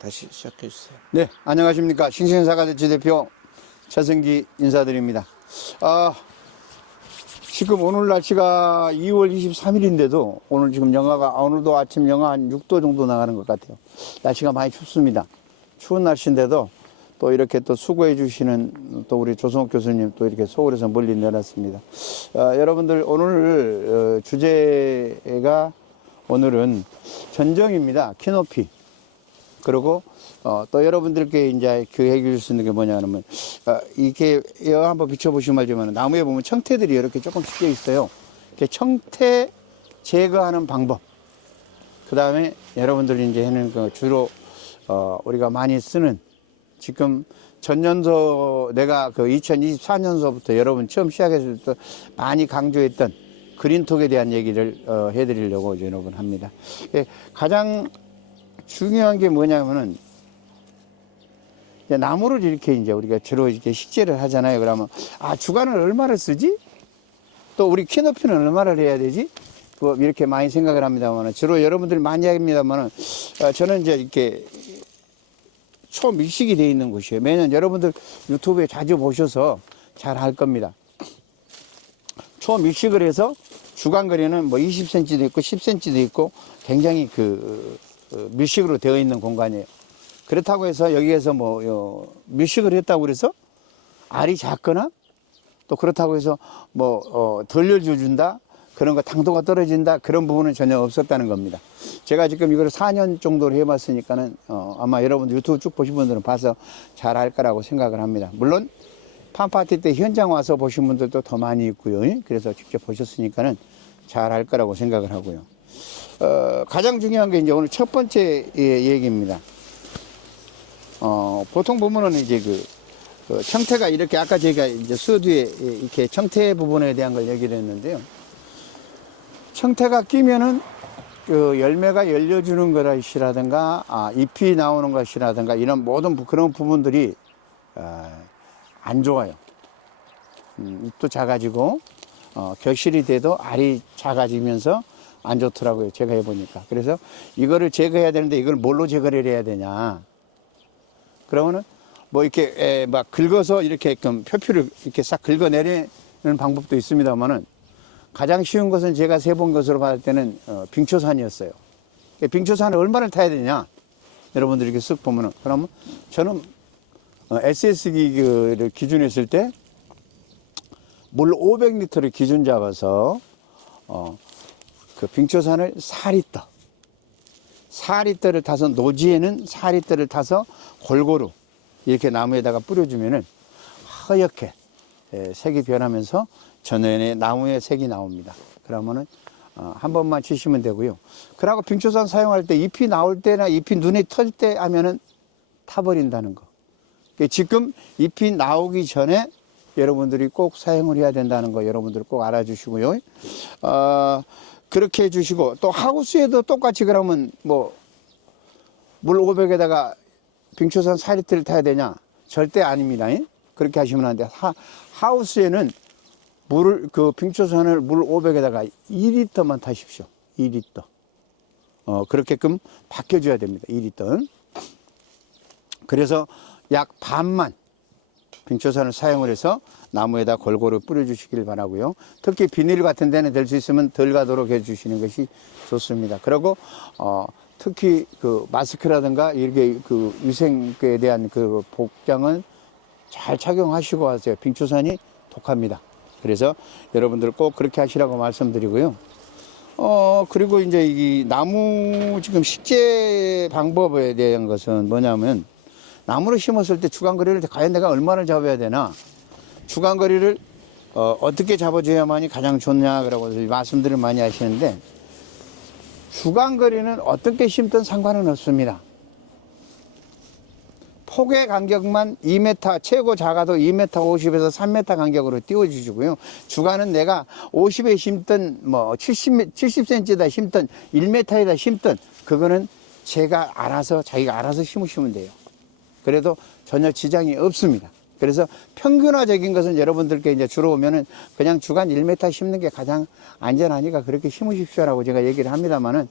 다시 시작해 주세요. 네, 안녕하십니까. 싱싱사과대치 대표 최승기 인사드립니다. 지금 오늘 날씨가 2월 23일인데도 오늘 지금 오늘도 아침 영하 한 6도 정도 나가는 것 같아요. 날씨가 많이 춥습니다. 추운 날씨인데도 또 이렇게 또 수고해 주시는 또 우리 조성욱 교수님 또 이렇게 서울에서 멀리 내놨습니다. 여러분들 오늘 주제가 오늘은 전정입니다. 키높이. 그리고 또 여러분들께 이제 교육해 줄 수 있는 게 뭐냐면 이게 한번 비춰보시면 알지만 나무에 보면 청태들이 이렇게 조금씩 껴 있어요. 이렇게 청태 제거하는 방법. 그 다음에 여러분들이 이제 하는 그 주로 우리가 많이 쓰는 지금 전년도 내가 그 2024년도부터 여러분 처음 시작했을 때 많이 강조했던 그린톡에 대한 얘기를 해드리려고 여러분 합니다. 가장 중요한 게 뭐냐면은 나무를 이렇게 이제 우리가 주로 이렇게 식재를 하잖아요. 그러면 주간을 얼마를 쓰지? 또 우리 키 높이는 얼마를 해야 되지? 이렇게 많이 생각을 합니다만 주로 여러분들이 많이 합니다만 저는 이제 이렇게 초밀식이 되어 있는 곳이에요. 매년 여러분들 유튜브에 자주 보셔서 잘 할 겁니다. 초밀식을 해서 주간거리는 뭐 20cm도 있고 10cm도 있고 굉장히 밀식으로 되어 있는 공간이에요. 그렇다고 해서 여기에서 밀식을 했다고 그래서 알이 작거나 또 그렇다고 해서 덜 열줘준다 그런 거 당도가 떨어진다 그런 부분은 전혀 없었다는 겁니다. 제가 지금 이걸 4년 정도를 해봤으니까는 아마 여러분들 유튜브 쭉 보신 분들은 봐서 잘 할 거라고 생각을 합니다. 물론 팜파티 때 현장 와서 보신 분들도 더 많이 있고요. 그래서 직접 보셨으니까는 잘 할 거라고 생각을 하고요. 가장 중요한 게 이제 오늘 첫 번째 얘기입니다. 보통 보면은 이제 청태가 이렇게 아까 제가 이제 서두에 이렇게 청태 부분에 대한 걸 얘기를 했는데요. 청태가 끼면은 열매가 열려주는 것이라든가 잎이 나오는 것이라든가 이런 모든 그런 부분들이 안 좋아요. 잎도 작아지고 격실이 돼도 알이 작아지면서 안 좋더라고요. 제가 해보니까. 그래서 이거를 제거해야 되는데 이걸 뭘로 제거를 해야 되냐. 그러면은 이렇게 막 긁어서 이렇게 표피를 이렇게 싹 긁어내리는 방법도 있습니다만은 가장 쉬운 것은 제가 세본 것으로 봤을 때는 빙초산이었어요. 빙초산을 얼마를 타야 되냐. 여러분들이 이렇게 쓱 보면은 그러면 저는 SS기를 기준했을 때 물 500리터를 기준 잡아서 빙초산을 4리터를 타서 노지에는 4리터를 타서 골고루 이렇게 나무에다가 뿌려주면은 하얗게 색이 변하면서 전연에 나무의 색이 나옵니다. 그러면은 한 번만 치시면 되고요. 그리고 빙초산 사용할 때 잎이 나올 때나 잎이 눈에 터질 때 하면은 타버린다는 거. 지금 잎이 나오기 전에 여러분들이 꼭 사용을 해야 된다는 거 여러분들 꼭 알아주시고요. 그렇게 해주시고 또 하우스에도 똑같이 그러면 물 500에다가 빙초산 4리터를 타야 되냐? 절대 아닙니다. 그렇게 하시면 안 돼요. 하우스에는 빙초산을 물 500에다가 2리터만 타십시오. 2리터. 그렇게끔 바뀌어줘야 됩니다. 2리터. 그래서 약 반만 빙초산을 사용을 해서 나무에다 골고루 뿌려주시길 바라고요. 특히 비닐 같은 데는 될 수 있으면 덜 가도록 해주시는 것이 좋습니다. 그리고 특히 마스크라든가 이렇게 위생에 대한 복장은 잘 착용하시고 하세요. 빙초산이 독합니다. 그래서 여러분들 꼭 그렇게 하시라고 말씀드리고요. 그리고 이제 이 나무 지금 식재 방법에 대한 것은 뭐냐면 나무를 심었을 때 주간거리를 과연 내가 얼마를 잡아야 되나? 주간거리를 어떻게 잡아줘야만이 가장 좋냐? 그러고 말씀들을 많이 하시는데 주간거리는 어떻게 심든 상관은 없습니다. 폭의 간격만 2m, 최고 작아도 2m 50에서 3m 간격으로 띄워주시고요. 주간은 내가 50에 심든 70cm에다 심든 1m에다 심든 그거는 자기가 알아서 심으시면 돼요. 그래도 전혀 지장이 없습니다. 그래서 평균화적인 것은 여러분들께 이제 주로 오면은 그냥 주간 1m 심는 게 가장 안전하니까 그렇게 심으십시오라고 제가 얘기를 합니다만은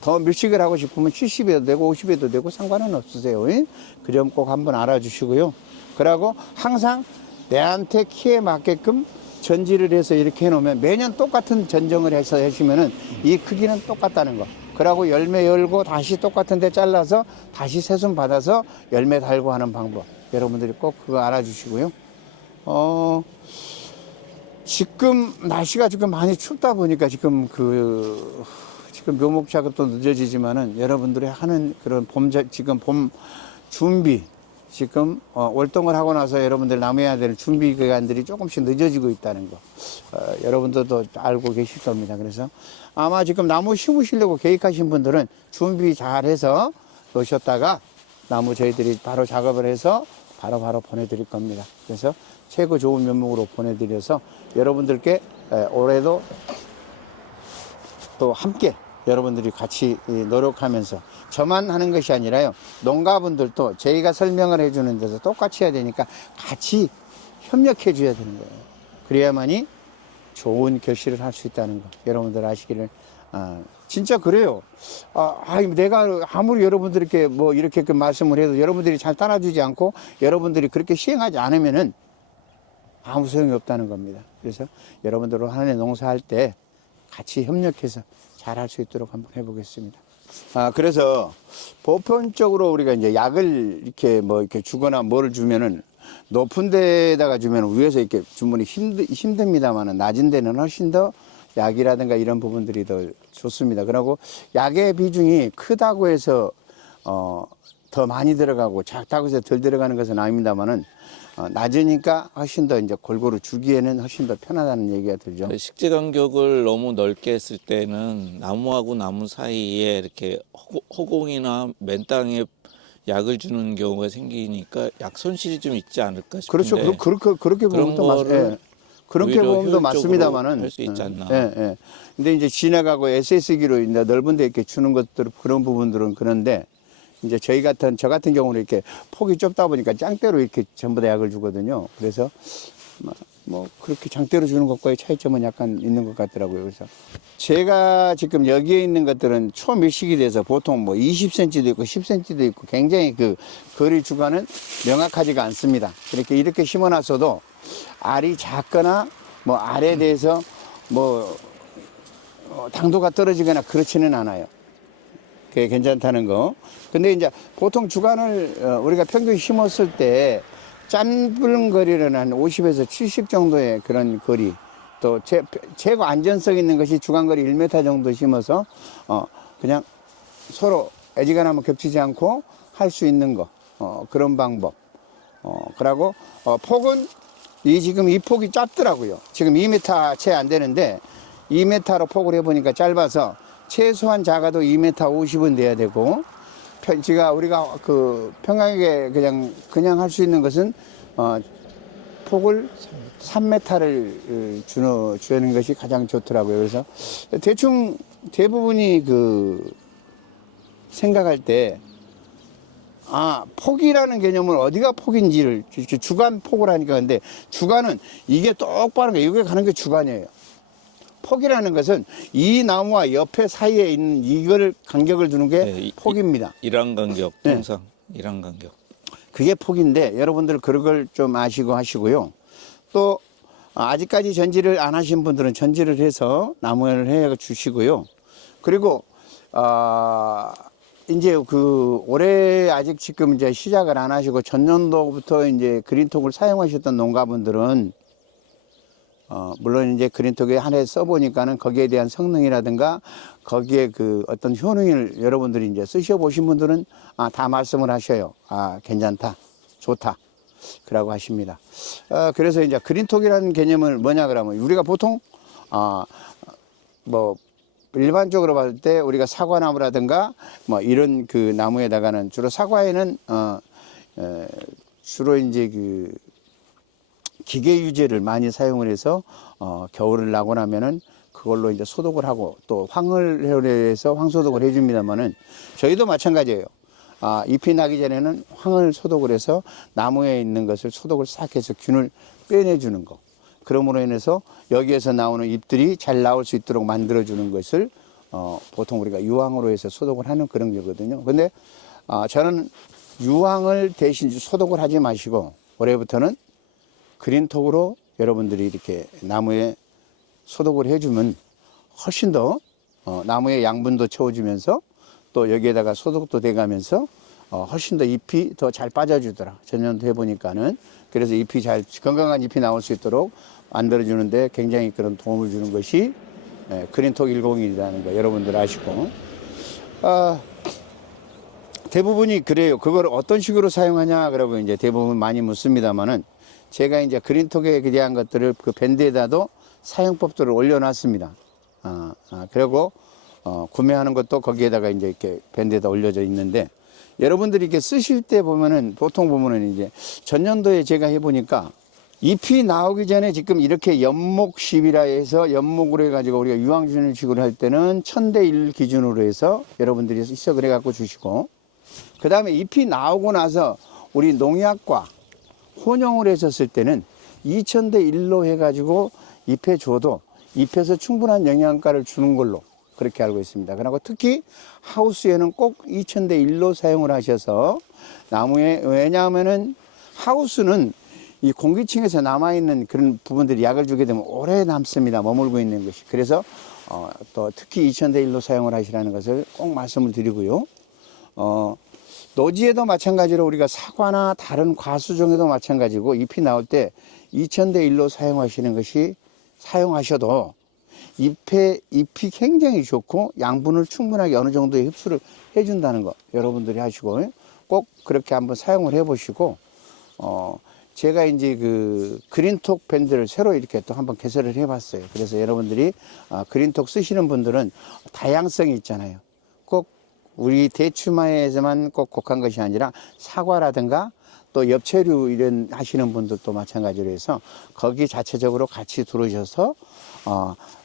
더 밀식을 하고 싶으면 70에도 되고 50에도 되고 상관은 없으세요. 그 점 꼭 한번 알아주시고요. 그리고 항상 내한테 키에 맞게끔 전지를 해서 이렇게 해놓으면 매년 똑같은 전정을 해서 하시면은 이 크기는 똑같다는 거. 그러고 열매 열고 다시 똑같은 데 잘라서 다시 새순 받아서 열매 달고 하는 방법. 여러분들이 꼭 그거 알아주시고요. 지금 날씨가 지금 많이 춥다 보니까 지금 지금 묘목 작업도 늦어지지만은 여러분들이 하는 그런 지금 봄 준비, 지금 월동을 하고 나서 여러분들이 나무해야 될 준비 기간들이 조금씩 늦어지고 있다는 거 여러분들도 알고 계실 겁니다. 그래서 아마 지금 나무 심으시려고 계획하신 분들은 준비 잘해서 놓으셨다가 나무 저희들이 바로 작업을 해서 바로 보내드릴 겁니다. 그래서 최고 좋은 면목으로 보내드려서 여러분들께 올해도 또 함께 여러분들이 같이 노력하면서 저만 하는 것이 아니라요, 농가분들도 저희가 설명을 해주는 데서 똑같이 해야 되니까 같이 협력해 줘야 되는 거예요. 그래야만이 좋은 결실을 할 수 있다는 거 여러분들 아시기를. 진짜 그래요. 내가 아무리 여러분들께 뭐 이렇게 말씀을 해도 여러분들이 잘 따라주지 않고 여러분들이 그렇게 시행하지 않으면은 아무 소용이 없다는 겁니다. 그래서 여러분들로 한 해 농사할 때 같이 협력해서 잘 할 수 있도록 한번 해보겠습니다. 그래서 보편적으로 우리가 이제 약을 이렇게 주거나 뭐를 주면은 높은 데다가 주면 위에서 이렇게 주문이 힘듭니다만은 낮은 데는 훨씬 더 약이라든가 이런 부분들이 더 좋습니다. 그리고 약의 비중이 크다고 해서 더 많이 들어가고 작다고 해서 덜 들어가는 것은 아닙니다만은 낮으니까 훨씬 더 이제 골고루 주기에는 훨씬 더 편하다는 얘기가 들죠. 식재 간격을 너무 넓게 했을 때는 나무하고 나무 사이에 이렇게 허공이나 맨 땅에 약을 주는 경우가 생기니까 약 손실이 좀 있지 않을까 싶은데. 그렇죠. 그렇게 보면 또 맞아요. 그렇게 보면 또 맞습니다만은. 할 수 있지 않나. 예. 근데 이제 지나가고 SS기로 이제 넓은 데 이렇게 주는 것들, 그런 부분들은 그런데 이제 저 같은 경우는 이렇게 폭이 좁다 보니까 짱대로 이렇게 전부 다 약을 주거든요. 그래서 뭐 그렇게 장대로 주는 것과의 차이점은 약간 있는 것 같더라고요. 그래서 제가 지금 여기에 있는 것들은 초밀식이 돼서 보통 뭐 20cm도 있고 10cm도 있고 굉장히 그 거리 주간은 명확하지가 않습니다. 이렇게 심어놨어도 알이 작거나 뭐 알에 대해서 뭐 당도가 떨어지거나 그렇지는 않아요. 그게 괜찮다는 거. 근데 이제 보통 주간을 우리가 평균 심었을 때 짧은 거리는 한 50에서 70 정도의 그런 거리, 또 최고 안전성 있는 것이 주간거리 1m 정도 심어서 그냥 서로 애지간하면 겹치지 않고 할 수 있는 거, 그런 방법. 그러고 폭은 지금 이 폭이 짧더라고요. 지금 2m 채 안 되는데 2m로 폭을 해보니까 짧아서 최소한 작아도 2m 50은 돼야 되고, 우리가 평양에 그냥 할 수 있는 것은 폭을 3m를 주는 것이 가장 좋더라고요. 그래서 대충 대부분이 생각할 때 폭이라는 개념은 어디가 폭인지를 주간 폭을 하니까, 근데 주간은 이게 똑바른 게, 이게 가는 게 주간이에요. 폭이라는 것은 이 나무와 옆에 사이에 있는 이걸 간격을 두는 게 폭입니다. 일한 간격, 통상 일한 간격. 그게 폭인데 여러분들 그걸 좀 아시고 하시고요. 또 아직까지 전지를 안 하신 분들은 전지를 해서 나무를 해 주시고요. 그리고 이제 올해 아직 지금 이제 시작을 안 하시고 전년도부터 이제 그린톡을 사용하셨던 농가분들은 물론 이제 그린톡에 한 해 써보니까는 거기에 대한 성능이라든가 거기에 어떤 효능을 여러분들이 이제 쓰셔보신 분들은 다 말씀을 하셔요. 괜찮다, 좋다, 그라고 하십니다. 그래서 이제 그린톡이라는 개념을 뭐냐 그러면, 우리가 보통 뭐 일반적으로 봤을 때 우리가 사과나무라든가 뭐 이런 나무에다가는 주로 사과에는 주로 이제 기계 유제를 많이 사용을 해서 겨울을 나고 나면은 그걸로 이제 소독을 하고 또 황을 해서 황소독을 해줍니다만은, 저희도 마찬가지예요. 잎이 나기 전에는 황을 소독을 해서 나무에 있는 것을 소독을 싹 해서 균을 빼내주는 거. 그러므로 인해서 여기에서 나오는 잎들이 잘 나올 수 있도록 만들어주는 것을 보통 우리가 유황으로 해서 소독을 하는 그런 거거든요. 근데 저는 유황을 대신 소독을 하지 마시고 올해부터는 그린톡으로 여러분들이 이렇게 나무에 소독을 해주면 훨씬 더 나무의 양분도 채워주면서 또 여기에다가 소독도 돼가면서 훨씬 더 잎이 더 잘 빠져주더라. 전년도 해보니까는. 그래서 잎이 건강한 잎이 나올 수 있도록 만들어주는데 굉장히 그런 도움을 주는 것이 그린톡 101이라는 거 여러분들 아시고. 대부분이 그래요. 그걸 어떤 식으로 사용하냐 그러고 이제 대부분 많이 묻습니다만은 제가 이제 그린톡에 대한 것들을 그 밴드에다도 사용법들을 올려놨습니다. 그리고 구매하는 것도 거기에다가 이제 이렇게 밴드에다 올려져 있는데 여러분들이 이렇게 쓰실 때 보면은 보통 보면은 이제 전년도에 제가 해보니까 잎이 나오기 전에 지금 이렇게 연목십이라 해서 연목으로 해가지고 우리가 유황준식으로 할 때는 1000대1 기준으로 해서 여러분들이 시작을 해갖고 주시고 그 다음에 잎이 나오고 나서 우리 농약과 혼용을 했었을 때는 2000대1로 해가지고 잎에 줘도 잎에서 충분한 영양가를 주는 걸로 그렇게 알고 있습니다. 그리고 특히 하우스에는 꼭 2000대1로 사용을 하셔서 나무에 왜냐하면은 하우스는 이 공기층에서 남아있는 그런 부분들이 약을 주게 되면 오래 남습니다. 머물고 있는 것이. 그래서 또 특히 2000대1로 사용을 하시라는 것을 꼭 말씀을 드리고요. 노지에도 마찬가지로 우리가 사과나 다른 과수종에도 마찬가지고 잎이 나올 때 2000대1로 사용하시는 것이 사용하셔도 잎이 굉장히 좋고 양분을 충분하게 어느 정도의 흡수를 해준다는 거 여러분들이 하시고 꼭 그렇게 한번 사용을 해보시고 제가 이제 그 그린톡 밴드를 새로 이렇게 또 한번 개설을 해봤어요. 그래서 여러분들이 그린톡 쓰시는 분들은 다양성이 있잖아요. 꼭 우리 대추마에서만 꼭 곡한 것이 아니라 사과라든가 또 엽채류 이런 하시는 분들도 마찬가지로 해서 거기 자체적으로 같이 들어오셔서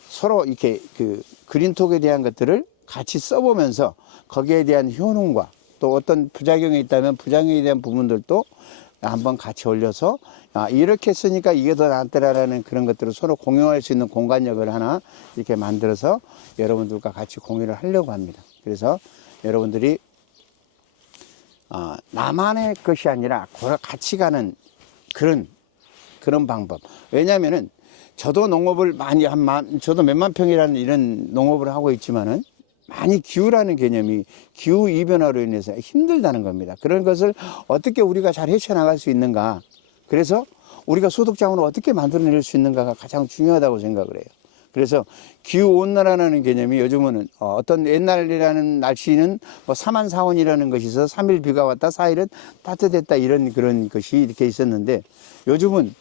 서로 이렇게 그 그린톡에 대한 것들을 같이 써보면서 거기에 대한 효능과 또 어떤 부작용이 있다면 부작용에 대한 부분들도 한번 같이 올려서 이렇게 쓰니까 이게 더 낫더라라는 그런 것들을 서로 공유할 수 있는 공간력을 하나 이렇게 만들어서 여러분들과 같이 공유를 하려고 합니다. 그래서 여러분들이 나만의 것이 아니라 같이 가는 그런 방법. 왜냐면은 저도 농업을 저도 몇만 평이라는 이런 농업을 하고 있지만은 많이 기후라는 개념이 기후 이변화로 인해서 힘들다는 겁니다. 그런 것을 어떻게 우리가 잘 헤쳐나갈 수 있는가. 그래서 우리가 소득자원을 어떻게 만들어낼 수 있는가가 가장 중요하다고 생각을 해요. 그래서 기후온난화라는 개념이 요즘은 어떤 옛날이라는 날씨는 뭐 3만 4원이라는 것이 있어서 3일 비가 왔다 4일은 따뜻했다 이런 그런 것이 이렇게 있었는데 요즘은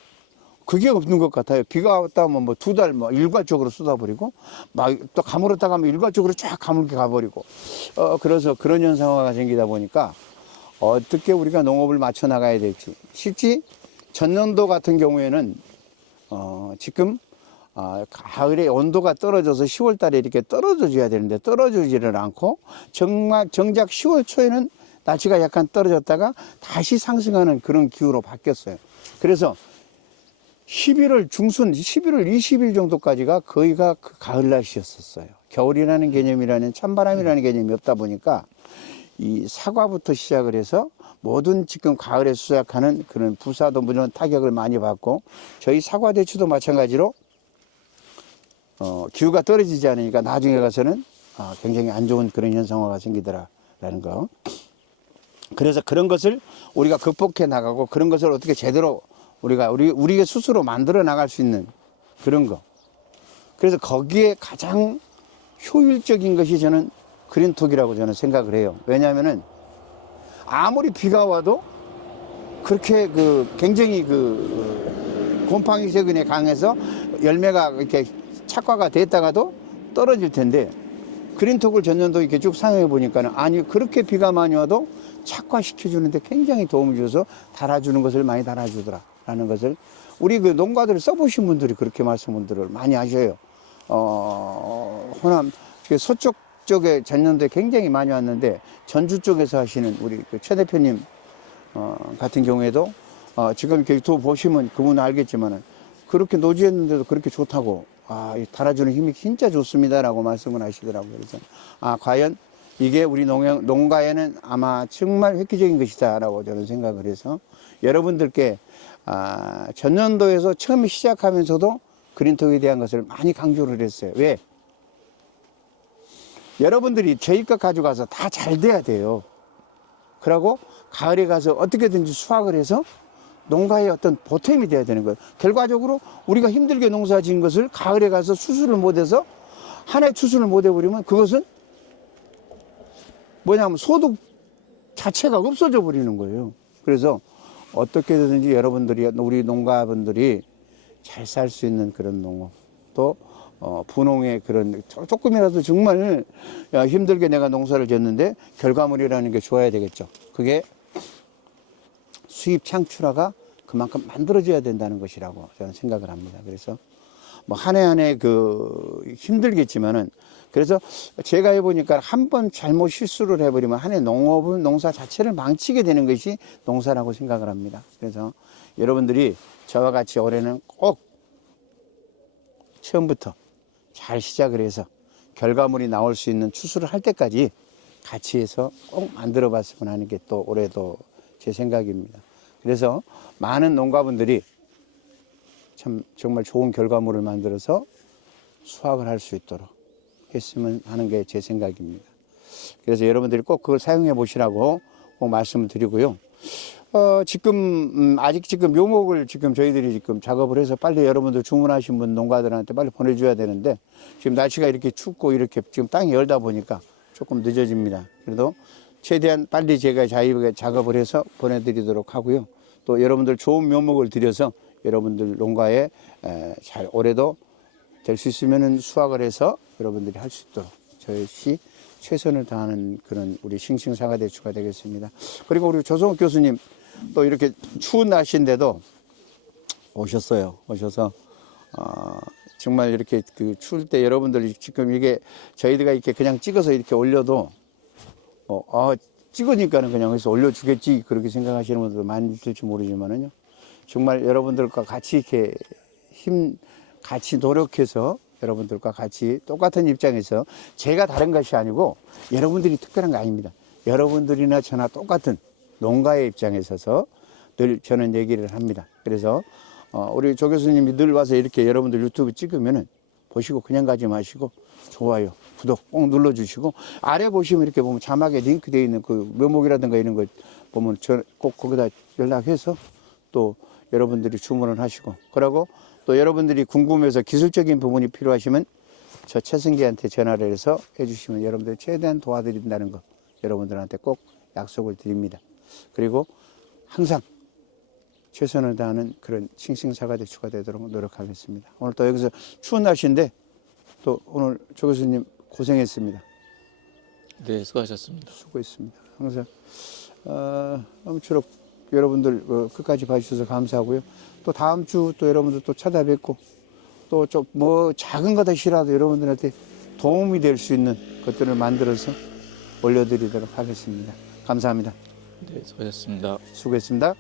그게 없는 것 같아요. 비가 왔다 하면 뭐 2달 일괄적으로 쏟아버리고 막 또 가물었다 가면 일괄적으로 쫙 가물게 가버리고 그래서 그런 현상화가 생기다 보니까 어떻게 우리가 농업을 맞춰 나가야 될지 실제 전년도 같은 경우에는 지금 가을에 온도가 떨어져서 10월 달에 이렇게 떨어져줘야 되는데 떨어지지를 않고 정작 10월 초에는 날씨가 약간 떨어졌다가 다시 상승하는 그런 기후로 바뀌었어요. 그래서 11월 중순, 11월 20일 정도까지가 거의가 그 가을 날씨였었어요. 겨울이라는 개념이라는 찬바람이라는 개념이 없다 보니까 이 사과부터 시작을 해서 모든 지금 가을에 수확하는 그런 부사도 물론 타격을 많이 받고 저희 사과 대추도 마찬가지로 기후가 떨어지지 않으니까 나중에 가서는 굉장히 안 좋은 그런 현상화가 생기더라라는 거. 그래서 그런 것을 우리가 극복해 나가고 그런 것을 어떻게 제대로 우리가 스스로 만들어 나갈 수 있는 그런 거. 그래서 거기에 가장 효율적인 것이 저는 그린톡이라고 저는 생각을 해요. 왜냐하면은 아무리 비가 와도 그렇게 굉장히 곰팡이 세균에 강해서 열매가 이렇게 착화가 됐다가도 떨어질 텐데 그린톡을 전년도 이렇게 쭉 사용해 보니까는 아니 그렇게 비가 많이 와도 착화시켜 주는데 굉장히 도움을 줘서 달아주는 것을 많이 달아주더라라는 것을 우리 그 농가들 써보신 분들이 그렇게 말씀들을 많이 하셔요. 호남 서쪽 쪽에 전년도에 굉장히 많이 왔는데 전주 쪽에서 하시는 우리 최 대표님 같은 경우에도 지금 이렇게 또 보시면 그분은 알겠지만은 그렇게 노지했는데도 그렇게 좋다고 이 달아주는 힘이 진짜 좋습니다라고 말씀을 하시더라고요. 그래서 과연 이게 우리 농가에는 아마 정말 획기적인 것이다라고 저는 생각을 해서 여러분들께 전년도에서 처음 시작하면서도 그린통에 대한 것을 많이 강조를 했어요. 왜? 여러분들이 저희껏 가져가서 다 잘 돼야 돼요. 그러고 가을에 가서 어떻게든지 수확을 해서 농가의 어떤 보탬이 돼야 되는 거예요. 결과적으로 우리가 힘들게 농사 지은 것을 가을에 가서 수술을 못해서 한 해 추수를 못 해버리면 그것은 뭐냐면 소득 자체가 없어져 버리는 거예요. 그래서 어떻게든지 여러분들이, 우리 농가분들이 잘 살 수 있는 그런 농업, 또 분홍의 그런 조금이라도 정말 힘들게 내가 농사를 지었는데 결과물이라는 게 좋아야 되겠죠. 그게 수입 창출화가 그만큼 만들어져야 된다는 것이라고 저는 생각을 합니다. 그래서 뭐 한 해 한 해 힘들겠지만은, 그래서 제가 해보니까 한 번 잘못 실수를 해버리면 한 해 농사 자체를 망치게 되는 것이 농사라고 생각을 합니다. 그래서 여러분들이 저와 같이 올해는 꼭 처음부터 잘 시작을 해서 결과물이 나올 수 있는 추수를 할 때까지 같이 해서 꼭 만들어 봤으면 하는 게 또 올해도 제 생각입니다. 그래서 많은 농가분들이 참 정말 좋은 결과물을 만들어서 수확을 할 수 있도록 했으면 하는 게 제 생각입니다. 그래서 여러분들이 꼭 그걸 사용해 보시라고 꼭 말씀을 드리고요. 아직 묘목을 저희들이 작업을 해서 빨리 여러분들 주문하신 분 농가들한테 빨리 보내줘야 되는데, 지금 날씨가 이렇게 춥고 이렇게 지금 땅이 열다 보니까 조금 늦어집니다. 그래도 최대한 빨리 제가 작업을 해서 보내드리도록 하고요. 또 여러분들 좋은 묘목을 들여서 여러분들 농가에 잘 올해도 될 수 있으면 수확을 해서 여러분들이 할 수 있도록 저희 최선을 다하는 그런 우리 싱싱사과대추가 되겠습니다. 그리고 우리 조성욱 교수님 또 이렇게 추운 날씨인데도 오셨어요. 오셔서 정말 이렇게 추울 때 여러분들 지금 이게 저희가 이렇게 그냥 찍어서 이렇게 올려도 찍으니까는 그냥 해서 올려주겠지 그렇게 생각하시는 분들도 많이 있을지 모르지만은요, 정말 여러분들과 같이 이렇게 같이 노력해서 여러분들과 같이 똑같은 입장에서, 제가 다른 것이 아니고 여러분들이 특별한 거 아닙니다. 여러분들이나 저나 똑같은 농가의 입장에 서서 늘 저는 얘기를 합니다. 그래서 우리 조 교수님이 늘 와서 이렇게 여러분들 유튜브 찍으면은 보시고 그냥 가지 마시고 좋아요, 구독 꼭 눌러주시고, 아래 보시면 이렇게 보면 자막에 링크 되어 있는 그 묘목이라든가 이런 거 보면 꼭 거기다 연락해서 또 여러분들이 주문을 하시고, 그러고 또 여러분들이 궁금해서 기술적인 부분이 필요하시면 저 최승기한테 전화를 해서 해주시면 여러분들 최대한 도와드린다는 거 여러분들한테 꼭 약속을 드립니다. 그리고 항상 최선을 다하는 그런 싱싱사과대추가 되도록 노력하겠습니다. 오늘 또 여기서 추운 날씨인데 또 오늘 조 교수님 고생했습니다. 네, 수고하셨습니다. 수고했습니다. 항상 아무쪼록 여러분들 끝까지 봐주셔서 감사하고요. 또 다음 주 또 여러분들 또 찾아뵙고 또 좀 뭐 작은 것이라도 여러분들한테 도움이 될 수 있는 것들을 만들어서 올려드리도록 하겠습니다. 감사합니다. 네, 수고하셨습니다. 수고했습니다.